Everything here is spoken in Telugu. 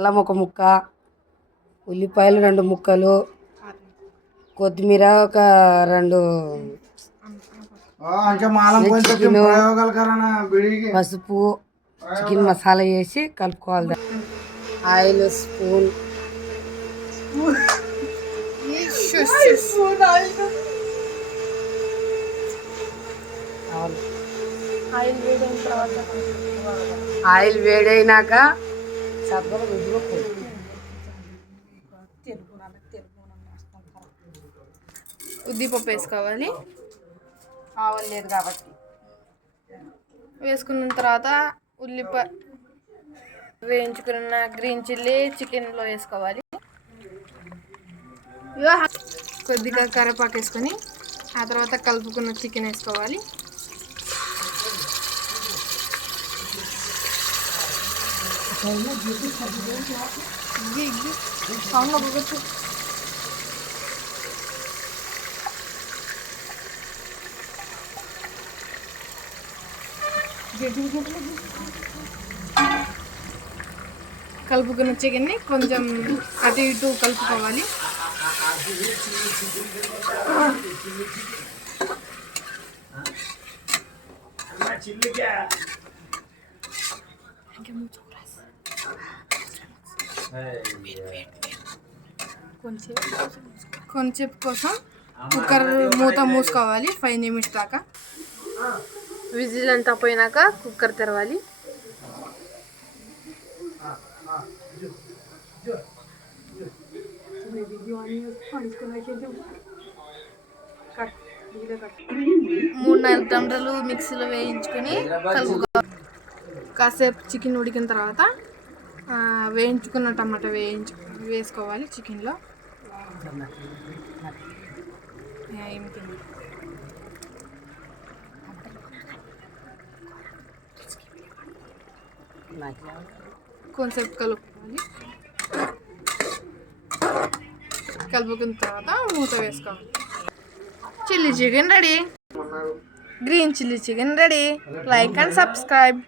అల్లం ఒక ముక్క, ఉల్లిపాయలు 2 ముక్కలు, కొత్తిమీర ఒక 2, చికెను, పసుపు, చికెన్ మసాలా వేసి కలుపుకోవాలి. ఆయిల్ స్పూన్, ఆయిల్ వేడైనాక ఉద్దిపప్పు వేసుకోవాలి. ఆవలు లేదు కాబట్టి వేసుకున్న తర్వాత ఉల్లిపాయ వేయించుకున్న గ్రీన్ చిల్లీ చికెన్లో వేసుకోవాలి. కొద్దిగా కరివేపాకు వేసుకొని ఆ తర్వాత కలుపుకున్న చికెన్ వేసుకోవాలి. కలుపుకున్న చికెన్ని కొంచెం అటు ఇటు కలుపుకోవాలి. కొంచెం కోసం కుక్కర్ మూత మూసుకోవాలి 5 నిమిషాల దాకా. విజిల్ అంతా పోయినాక కుక్కర్ తెరవాలి. మూడు 4 టమాటాలు మిక్సీలో వేయించుకొని కలుపుకోవాలి. కాసేపు చికెన్ ఉడికిన తర్వాత వేయించుకున్న టమాటా వేసుకోవాలి చికెన్లో. కొంచెంసేపు కలుపుకోవాలి. కలుపుకున్న తర్వాత మూత వేసుకోవాలి. Chilli chicken ready. Green chilli chicken ready. Like and subscribe.